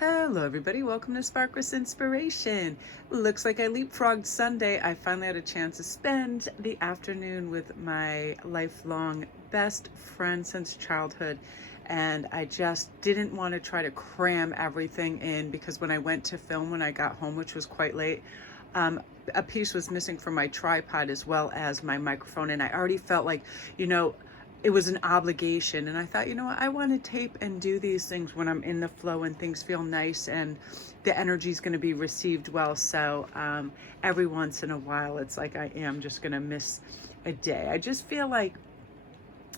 Hello everybody, welcome to Spark with Inspiration. Looks like I leapfrogged Sunday. I finally had a chance to spend the afternoon with my lifelong best friend since childhood, and I just didn't want to try to cram everything in because when I went to film when I got home, which was quite late, a piece was missing from my tripod as well as my microphone, and I already felt like, it was an obligation. And I thought, I want to tape and do these things when I'm in the flow and things feel nice and the energy is going to be received well. So every once in a while, it's like I am just going to miss a day. I just feel like,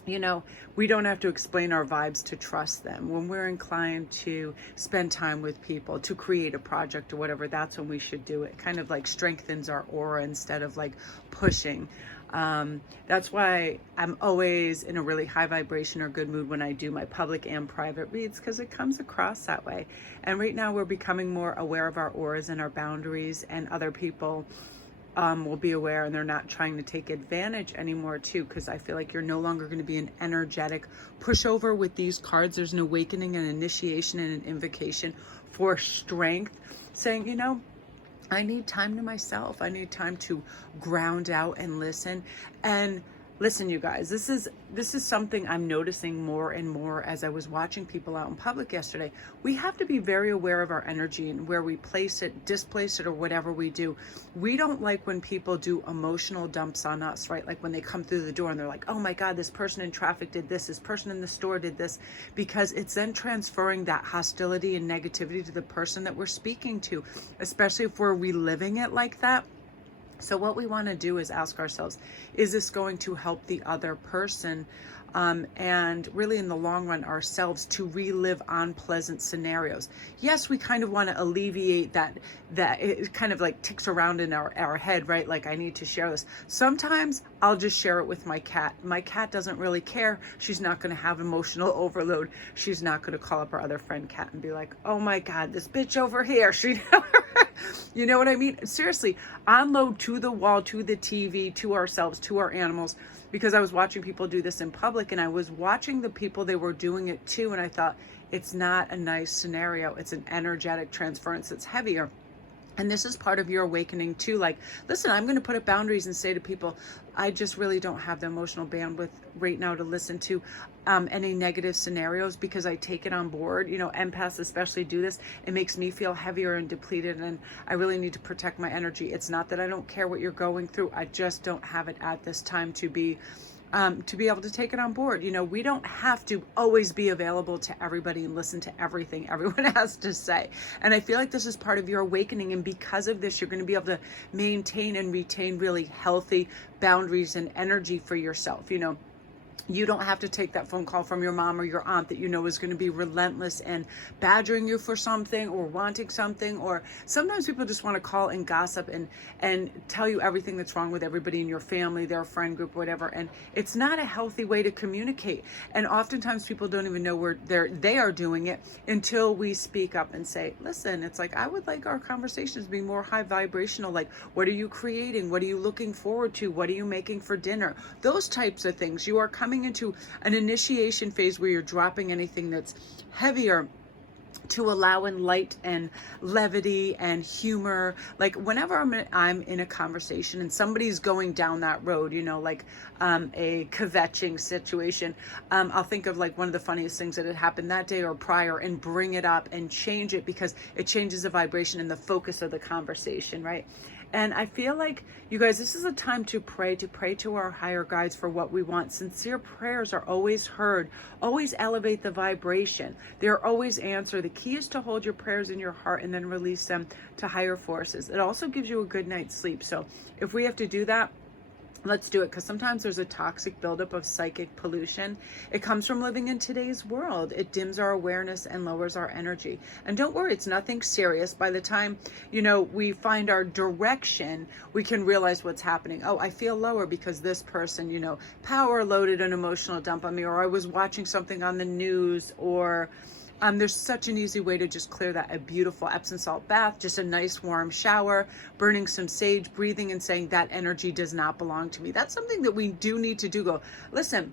we don't have to explain our vibes to trust them. When we're inclined to spend time with people, to create a project or whatever, that's when we should do it. Kind of like strengthens our aura instead of like pushing. That's why I'm always in a really high vibration or good mood when I do my public and private reads, because it comes across that way. And right now we're becoming more aware of our auras and our boundaries, and other people will be aware and they're not trying to take advantage anymore too, because I feel like you're no longer going to be an energetic pushover with these cards. There's an awakening, an initiation, and an invocation for strength, saying, I need time to myself. I need time to ground out and listen. And listen, you guys, this is something I'm noticing more and more as I was watching people out in public yesterday. We have to be very aware of our energy and where we place it, displace it, or whatever we do. We don't like when people do emotional dumps on us, right? Like when they come through the door and they're like, oh my God, this person in traffic did this person in the store did this, because it's then transferring that hostility and negativity to the person that we're speaking to, especially if we're reliving it like that. So what we want to do is ask ourselves, is this going to help the other person? And really in the long run ourselves to relive unpleasant scenarios. Yes, we kind of want to alleviate that it kind of like ticks around in our head, right? Like, I need to share this. Sometimes I'll just share it with my cat. My cat doesn't really care. She's not going to have emotional overload. She's not going to call up her other friend cat and be like, oh my God, this bitch over here. She never, you know what I mean? Seriously, unload to the wall, to the TV, to ourselves, to our animals. Because I was watching people do this in public, and I was watching the people they were doing it to, and I thought, it's not a nice scenario. It's an energetic transference that's heavier. And this is part of your awakening too. Like, listen, I'm going to put up boundaries and say to people, I just really don't have the emotional bandwidth right now to listen to any negative scenarios, because I take it on board. Empaths especially do this. It makes me feel heavier and depleted, and I really need to protect my energy. It's not that I don't care what you're going through. I just don't have it at this time to be able to take it on board. We don't have to always be available to everybody and listen to everything everyone has to say. And I feel like this is part of your awakening. And because of this, you're going to be able to maintain and retain really healthy boundaries and energy for yourself. You don't have to take that phone call from your mom or your aunt that is going to be relentless and badgering you for something or wanting something. Or sometimes people just want to call and gossip and tell you everything that's wrong with everybody in your family, their friend group, whatever. And it's not a healthy way to communicate. And oftentimes people don't even know they are doing it until we speak up and say, listen, it's like, I would like our conversations to be more high vibrational. Like, what are you creating? What are you looking forward to? What are you making for dinner? Those types of things. You are coming into an initiation phase where you're dropping anything that's heavier to allow in light and levity and humor. Like, whenever I'm in a conversation and somebody's going down that road, like a kvetching situation, I'll think of like one of the funniest things that had happened that day or prior and bring it up and change it, because it changes the vibration and the focus of the conversation, right? And I feel like, you guys, this is a time to pray to our higher guides for what we want. Sincere prayers are always heard. Always elevate the vibration. They're always answered. The key is to hold your prayers in your heart and then release them to higher forces. It also gives you a good night's sleep. So if we have to do that, let's do it, because sometimes there's a toxic buildup of psychic pollution. It comes from living in today's world. It dims our awareness and lowers our energy. And don't worry, it's nothing serious. By the time, we find our direction, we can realize what's happening. Oh, I feel lower because this person, power loaded an emotional dump on me, or I was watching something on the news, or there's such an easy way to just clear that. A beautiful Epsom salt bath, just a nice warm shower, burning some sage, breathing and saying that energy does not belong to me. That's something that we do need to do. Listen,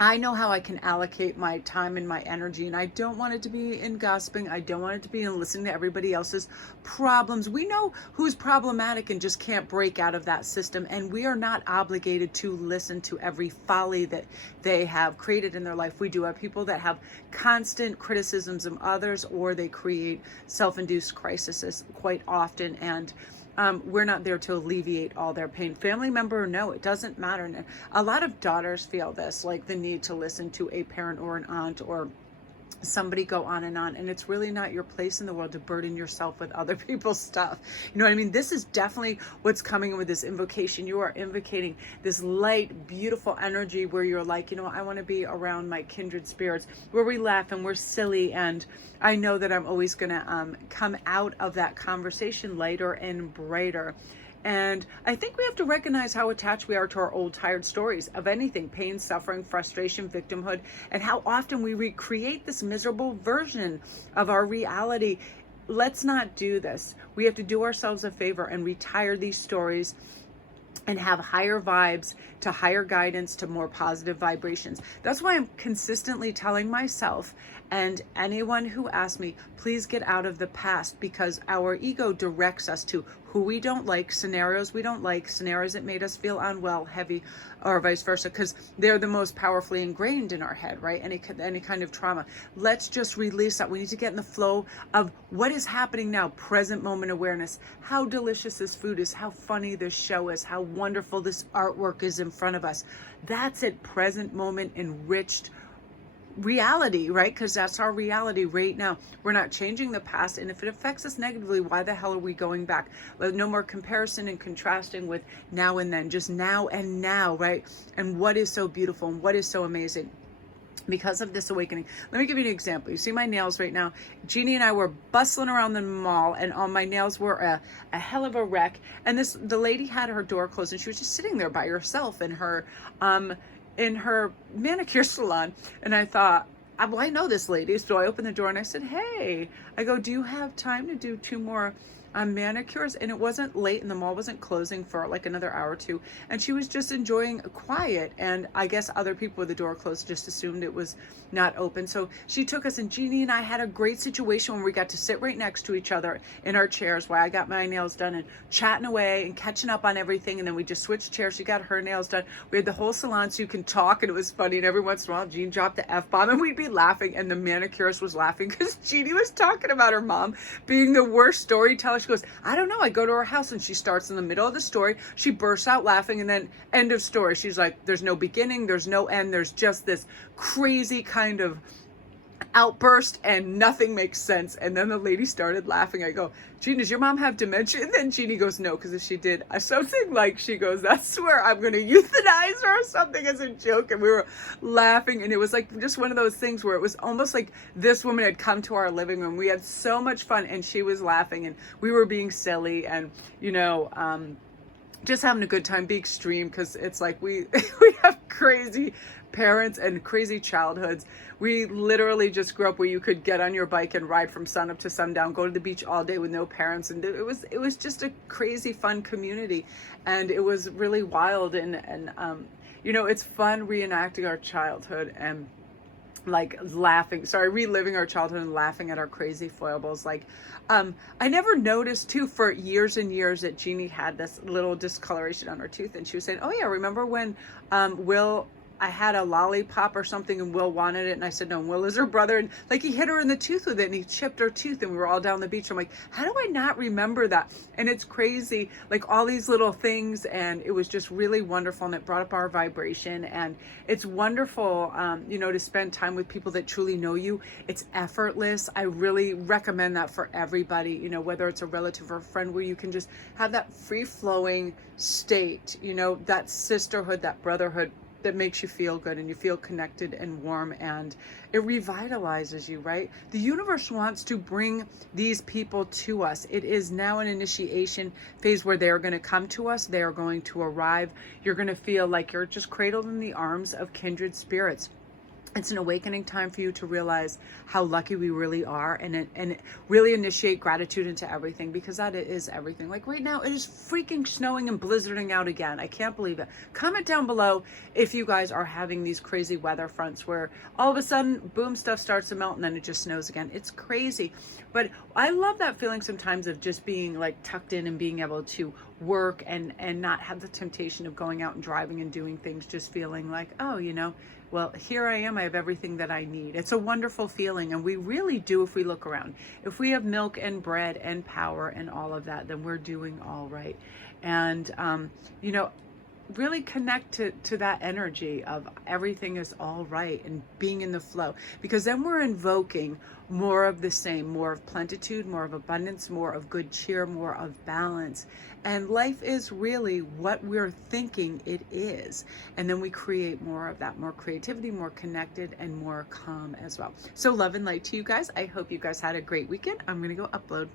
I know how I can allocate my time and my energy, and I don't want it to be in gossiping. I don't want it to be in listening to everybody else's problems. We know who's problematic and just can't break out of that system, and we are not obligated to listen to every folly that they have created in their life. We do have people that have constant criticisms of others, or they create self-induced crises quite often, and we're not there to alleviate all their pain. Family member or no, it doesn't matter. A lot of daughters feel this, like the need to listen to a parent or an aunt or somebody go on, and it's really not your place in the world to burden yourself with other people's stuff. You know what I mean? This is definitely what's coming with this invocation. You are invocating this light, beautiful energy where you're like, I want to be around my kindred spirits, where we laugh and we're silly, and I know that I'm always going to come out of that conversation lighter and brighter. And I think we have to recognize how attached we are to our old tired stories of anything: pain, suffering, frustration, victimhood, and how often we recreate this miserable version of our reality. Let's not do this. We have to do ourselves a favor and retire these stories and have higher vibes, to higher guidance, to more positive vibrations. That's why I'm consistently telling myself and anyone who asks me, please get out of the past, because our ego directs us to who we don't like, scenarios we don't like, scenarios that made us feel unwell, heavy, or vice versa, because they're the most powerfully ingrained in our head, right? Any kind of trauma. Let's just release that. We need to get in the flow of what is happening now, present moment awareness. How delicious this food is, how funny this show is, how wonderful this artwork is in front of us. That's it, present moment enriched reality, right? Because that's our reality right now. We're not changing the past, and if it affects us negatively, why the hell are we going back? No more comparison and contrasting with now and then, just now and now, right? And what is so beautiful and what is so amazing because of this awakening. Let me give you an example. You see my nails right now. Jeannie and I were bustling around the mall, and all my nails were a hell of a wreck. And the lady had her door closed, and she was just sitting there by herself in her manicure salon. And I thought, well, I know this lady. So I opened the door and I said, hey, I go, do you have time to do 2 more manicures? And it wasn't late, and the mall wasn't closing for like another hour or two. And she was just enjoying quiet. And I guess other people with the door closed just assumed it was not open. So she took us, and Jeannie and I had a great situation where we got to sit right next to each other in our chairs while I got my nails done, and chatting away and catching up on everything. And then we just switched chairs. She got her nails done. We had the whole salon so you can talk, and it was funny. And every once in a while, Jean dropped the F-bomb, and we'd be laughing, and the manicurist was laughing because Jeannie was talking about her mom being the worst storyteller. She goes, I don't know. I go to her house, and she starts in the middle of the story. She bursts out laughing, and then end of story. She's like, there's no beginning, there's no end. There's just this crazy kind of outburst, and nothing makes sense. And then the lady started laughing. I go, Jean, does your mom have dementia? And then Jeannie goes, no, because if she did, something like, she goes, I swear I'm going to euthanize her or something as a joke. And we were laughing, and it was like just one of those things where it was almost like this woman had come to our living room. We had so much fun, and she was laughing, and we were being silly, and just having a good time, be extreme, because it's like we have crazy parents and crazy childhoods. We literally just grew up where you could get on your bike and ride from sunup to sundown, go to the beach all day with no parents, and it was just a crazy fun community, and it was really wild, and it's fun reenacting our childhood and like reliving our childhood and laughing at our crazy foibles. I never noticed too for years and years that Jeannie had this little discoloration on her tooth, and she was saying, oh yeah, remember when I had a lollipop or something and Will wanted it, and I said no, and Will is her brother, and like he hit her in the tooth with it, and he chipped her tooth, and we were all down the beach. I'm like, how do I not remember that? And it's crazy, like all these little things, and it was just really wonderful, and it brought up our vibration. And it's wonderful to spend time with people that truly know you. It's effortless. I really recommend that for everybody, whether it's a relative or a friend, where you can just have that free-flowing state, that sisterhood, that brotherhood, that makes you feel good, and you feel connected and warm, and it revitalizes you, right? The universe wants to bring these people to us. It is now an initiation phase where they're going to come to us. They are going to arrive. You're going to feel like you're just cradled in the arms of kindred spirits. It's an awakening time for you to realize how lucky we really are, and really initiate gratitude into everything, because that is everything. Like right now, it is freaking snowing and blizzarding out again. I can't believe it. Comment down below if you guys are having these crazy weather fronts where all of a sudden, boom, stuff starts to melt and then it just snows again. It's crazy. But I love that feeling sometimes of just being like tucked in and being able to work and not have the temptation of going out and driving and doing things, just feeling like, oh, well, here I am. I have everything that I need. It's a wonderful feeling. And we really do, if we look around. If we have milk and bread and power and all of that, then we're doing all right. And, really connect to that energy of everything is all right and being in the flow, because then we're invoking more of the same, more of plenitude, more of abundance, more of good cheer, more of balance. And life is really what we're thinking it is. And then we create more of that, more creativity, more connected, and more calm as well. So love and light to you guys. I hope you guys had a great weekend. I'm going to go upload.